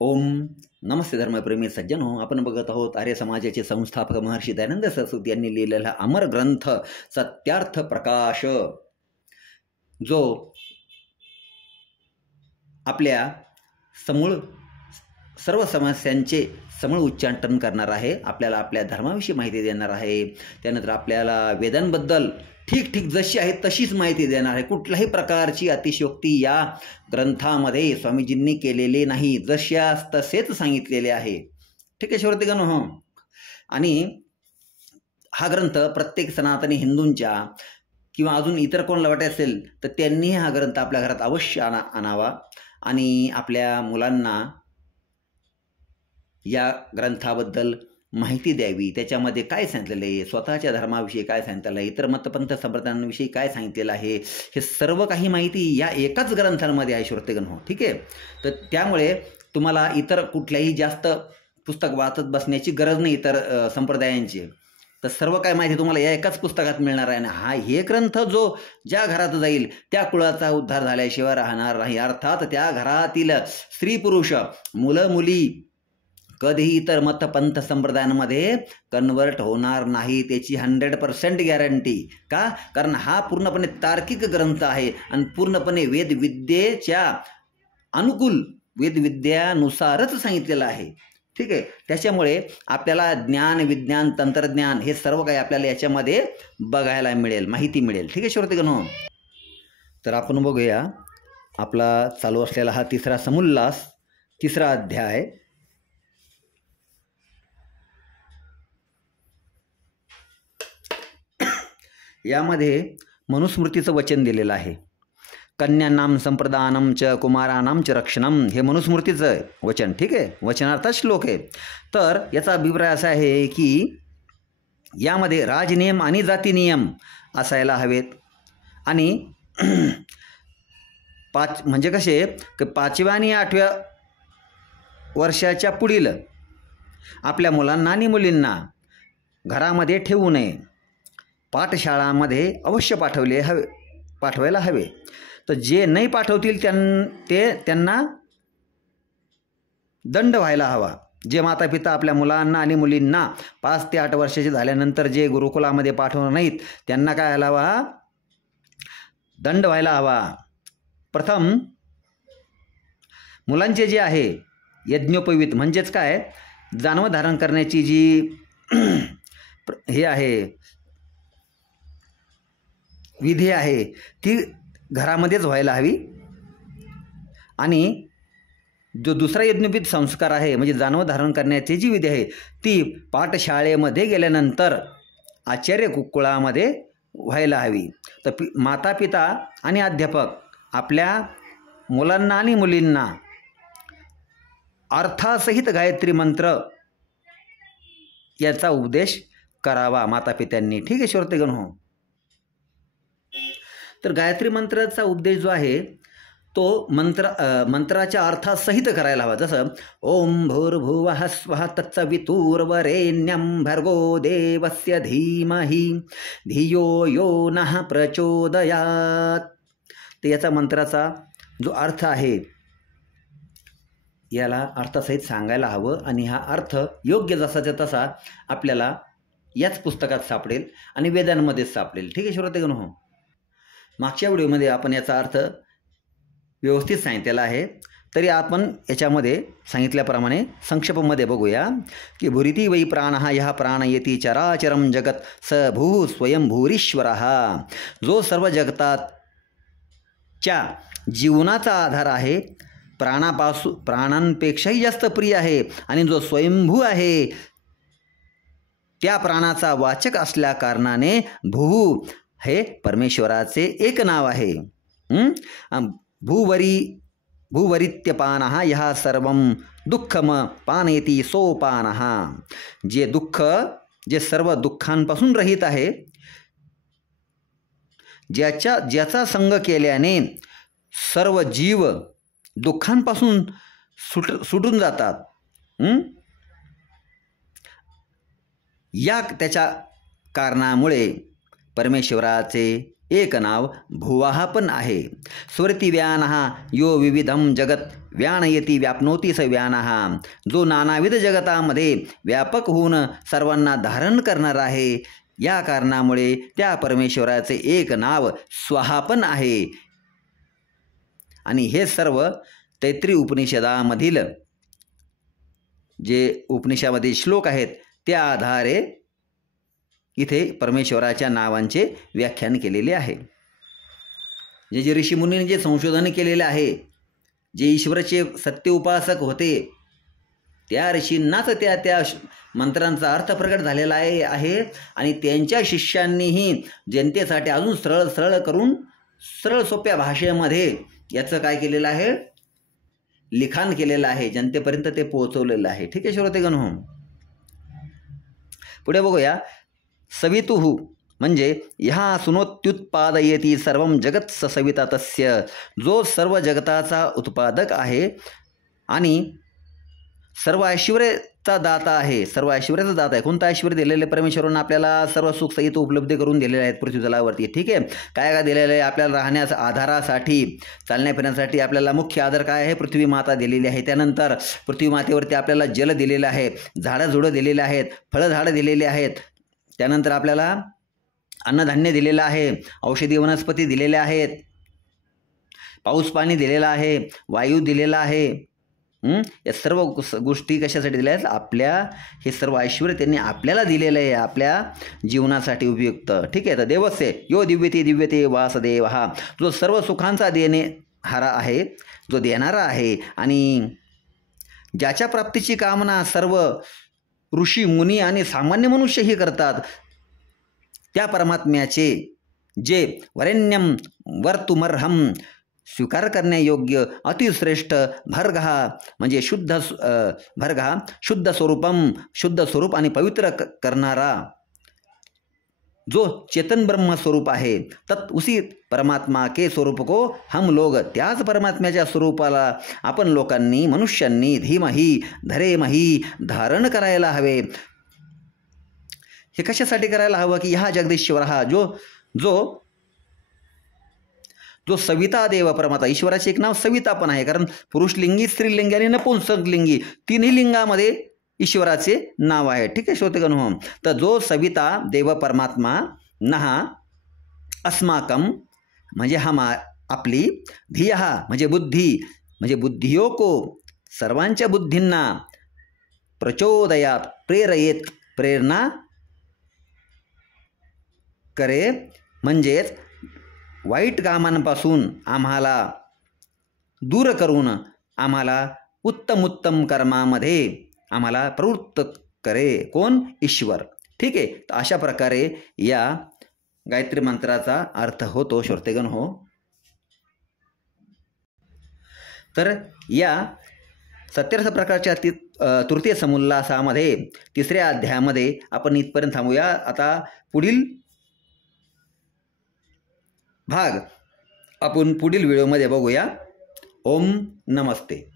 ओम नमस्ते धर्मप्रेमी सज्जनो, आपण बघत आहोत आर्य समाजाचे संस्थापक महर्षी दयानंद सरस्वती यांनी लिहिलेला अमर ग्रंथ सत्यार्थ प्रकाश, जो आपल्या समूळ सर्व समस्यांचे समूळ उच्चाटन करणार आहे, आपल्याला आपल्या धर्माविषयी माहिती देणार आहे. त्यानंतर आपल्याला वेदांबद्दल ठीक ठीक जशी आहे तशीच माहिती देणार आहे. कुठल्याही प्रकारची अतिशयोक्ती या ग्रंथामध्ये स्वामीजींनी केलेली नाही, जशास तसेच सांगितलेले आहे. ठीक आहे श्रोतेगण हो. आणि हा ग्रंथ प्रत्येक सनातनी हिंदूंच्या किंवा अजून इतर कोणाला वाटत असेल तर त्यांनी हा ग्रंथ आपल्या घरात अवश्य आणावा आणि आपल्या मुलांना या ग्रंथाबद्दल माहिती द्यावी. त्याच्यामध्ये काय सांगितलेलं आहे, स्वतःच्या धर्माविषयी काय सांगितलेलं आहे, इतर मतपंथ संप्रदायांविषयी काय सांगितलेलं आहे, हे सर्व काही माहिती या एकाच ग्रंथांमध्ये आहे श्रोतेगण हो. ठीक आहे. तर त्यामुळे तुम्हाला इतर कुठल्याही जास्त पुस्तक वाचत बसण्याची गरज नाही इतर संप्रदायांची. तर सर्व काय माहिती तुम्हाला या एकाच पुस्तकात मिळणार आहे. आणि हे ग्रंथ जो ज्या घरात जाईल त्या कुळाचा उद्धार झाल्याशिवाय राहणार नाही. अर्थात त्या घरातील स्त्री पुरुष मुलं मुली कधीही इतर मतपंथ संप्रदायांमध्ये कन्वर्ट होणार नाही, त्याची 100% गॅरंटी. का? कारण हा पूर्णपणे तार्किक ग्रंथ आहे आणि पूर्णपणे वेदविद्येच्या अनुकूल वेदविद्यानुसारच सांगितलेलं आहे. ठीक आहे. त्याच्यामुळे आपल्याला ज्ञान विज्ञान तंत्रज्ञान हे सर्व काही आपल्याला याच्यामध्ये बघायला मिळेल, माहिती मिळेल. ठीक आहे श्रोतेगण हो. तर आपण बघूया आपला चालू असलेला हा तिसरा समुल्लास, तिसरा अध्याय. यामध्ये मनुस्मृतीचं वचन दिलेलं आहे. कन्यांनाम संप्रदानम च कुमारानाम च रक्षणम, हे मनुस्मृतीचं वचन. ठीक आहे. वचनार्थ श्लोक आहे. तर याचा अभिप्राय असा आहे की यामध्ये राजनियम आणि जातीनियम असायला हवेत. आणि म्हणजे कसे की 5व्या आणि 8व्या वर्षाच्या पुढील आपल्या मुलांना आणि मुलींना घरामध्ये ठेवू नये, पाठशाळांमध्ये अवश्य पाठवायला हवे. तर जे नाही पाठवतील त्यांना दंड व्हायला हवा. जे माता पिता आपल्या मुलांना आणि मुलींना 5 ते 8 वर्षाचे झाल्यानंतर जे गुरुकुलामध्ये पाठवणार नाहीत त्यांना काय व्हायला हवा, दंड व्हायला हवा. प्रथम मुलांचे जे आहे यज्ञोपवीत म्हणजेच काय, जानवं धारण करण्याची जी हे आहे विधी आहे ती घरामध्येच व्हायला हवी. आणि जो दुसरा यज्ञोपवीत संस्कार आहे म्हणजे जानवं धारण करण्याची जी विधी आहे ती पाठशाळेमध्ये गेल्यानंतर आचार्य कुळामध्ये व्हायला हवी. तर माता पिता आणि अध्यापक आपल्या मुलांना आणि मुलींना अर्थासहित गायत्री मंत्र याचा उपदेश करावा माता पित्यांनी. ठीक आहे श्रोतेगण हो. तर गायत्री मंत्राचा उपदेश जो आहे तो मंत्राच्या अर्थासहित करायला हवा. जसं ओम भूर्भुवः स्वः तत्सवितुर्वरेण्यं भर्गो देवस्य धीमहि धियो यो नः प्रचोदयात्. तर याचा मंत्राचा जो अर्थ आहे याला अर्थासहित सांगायला हवं. आणि हा अर्थ योग्य जसाच्या तसा आपल्याला याच पुस्तकात सापडेल आणि वेदांमध्येच सापडेल. ठीक आहे श्रोतेगण हो. मागच्या व्हिडिओमध्ये आपण याचा अर्थ व्यवस्थित सांगितलेला आहे, तरी आपण याच्यामध्ये सांगितल्याप्रमाणे संक्षेपमध्ये बघूया की भूरिती वै प्राणः यः प्राणयति चराचरं जगत स भूः स्वयंभूरीश्वरः. जो सर्व जगताच्या जीवनाचा आधार आहे, प्राणांपेक्षाही जास्त प्रिय आहे आणि जो स्वयंभू आहे त्या प्राणाचा वाचक असल्या कारणाने भू हे परमेश्वराचे एक नाव आहे. भूवरित्यपानः यः सर्वं दुःखम पानयति सोपानः. जे सर्व दुःखांपासून रहित आहे, ज्याचा संग केल्याने सर्व जीव दुःखांपासून सुटून जातात, या त्याच्या कारणामुळे परमेश्वराचे एक नाव भुवाहा पण आहे. स्मृती व्यानहा यो विविधम जगत व्यानयती व्यापनोती स व्यानहा. जो नानाविध जगतामध्ये व्यापक होऊन सर्वांना धारण करणार आहे, या कारणामुळे त्या परमेश्वराचे एक नाव स्वाहा पण आहे. आणि हे सर्व तैत्तिरीय उपनिषदामधील जे उपनिषदामधील श्लोक आहेत त्या आधारे इथे परमेश्वराच्या नावांचे व्याख्यान केलेले आहे. जे ऋषीमुनींनी जे संशोधन केलेले आहे, जे ईश्वराचे सत्य उपासक होते, त्या ऋषींनाच त्या मंत्रांचा अर्थ प्रकट झालेला आहे आणि त्यांच्या शिष्यांनीही जनतेसाठी अजून सरळ करून सरळ सोप्या भाषेमध्ये याचं काय केलेलं आहे, लिखाण केलेलं आहे, जनतेपर्यंत ते पोहोचवलेलं आहे. ठीक आहे श्रोतेगण. पुढे बघूया. सवितुः म्हणजे ह्या सुनोत्युत्पादयेती सर्वं जगत् स सविता तस्य. जो सर्व जगताचा उत्पादक आहे आणि सर्व ऐश्वर्याचा दाता आहे. सर्व ऐश्वर्याचा दाता आहे. कोणतं ऐश्वर्य दिलेलं आहे परमेश्वरानं आपल्याला? सर्व सुख सहित उपलब्ध करून दिलेले आहेत पृथ्वी तलावरती. ठीक आहे. काय दिलेलं आहे आपल्याला? राहण्यास आधारासाठी, चालण्या फिरण्यासाठी आपल्याला मुख्य आधार काय आहे? पृथ्वी माता दिलेली आहे. त्यानंतर पृथ्वी मातेवरती आपल्याला जल दिलेलं आहे, झाडं दिलेले आहेत, फळझाडं दिलेली आहेत. त्यानंतर आपल्याला अन्नधान्य दिलेलं आहे, औषधी वनस्पती दिलेल्या आहेत, पाऊस पाणी दिलेला आहे, वायू दिलेला आहे. या सर्व गोष्टी कशासाठी दिल्या आहेत? आपल्या हे सर्व ऐश्वर्य त्यांनी आपल्याला दिलेलं आहे, आपल्या जीवनासाठी उपयुक्त. ठीक आहे. तर देवस्य यो दिव्यते वासदेव. हा जो सर्व सुखांचा देणेहारा आहे, जो देणारा आहे आणि ज्याच्या प्राप्तीची कामना सर्व ऋषी मुनी आणि सामान्य मनुष्यही करतात, त्या परमात्म्याचे जे वरेण्यम वर्तुमर्हम स्वीकार करण्यायोग्य अतिश्रेष्ठ भर्गहा म्हणजे भर्गहा शुद्ध स्वरूपम, शुद्ध स्वरूप आणि पवित्र करणारा जो चेतन ब्रह्म स्वरूप आहे, तत् उसी परमात्मा के स्वरूप को हम लोग, त्याच परमात्म्याच्या स्वरूपाला आपण लोकांनी, मनुष्यांनी धीमही धरेमही धारण करायला हवे. हे कशासाठी करायला हवं की ह्या जगदीश्वर हा जो सविता देव परमात्मा, ईश्वराचे एक नाव सविता पण आहे, कारण पुरुषलिंगी, स्त्रीलिंगी आणि नपुंसकलिंगी तिन्ही लिंगामध्ये ईश्वराचे नाव आहे. ठीक आहे श्रोतेगण. तर जो सविता देव परमात्मा नहा अस्माकम म्हणजे आपली, धियहा म्हणजे बुद्धी, म्हणजे बुद्धियो को सर्वांच्या बुद्धींना, प्रचोदयात प्रेरयेत प्रेरणा करे, म्हणजेच वाईट कामांपासून आम्हाला दूर करून आम्हाला उत्तम कर्मामध्ये आम्हाला प्रवृत्त करे. कोण? ईश्वर. ठीक आहे. तर अशा प्रकारे या गायत्री मंत्राचा अर्थ होतो श्रोतेगण. तर या 70 प्रकारच्या तृतीय समुल्लासामध्ये तिसऱ्या अध्यायामध्ये आपण इथपर्यंत थांबूया. आता पुढील भाग आपण पुढील व्हिडिओमध्ये बघूया. ओम नमस्ते.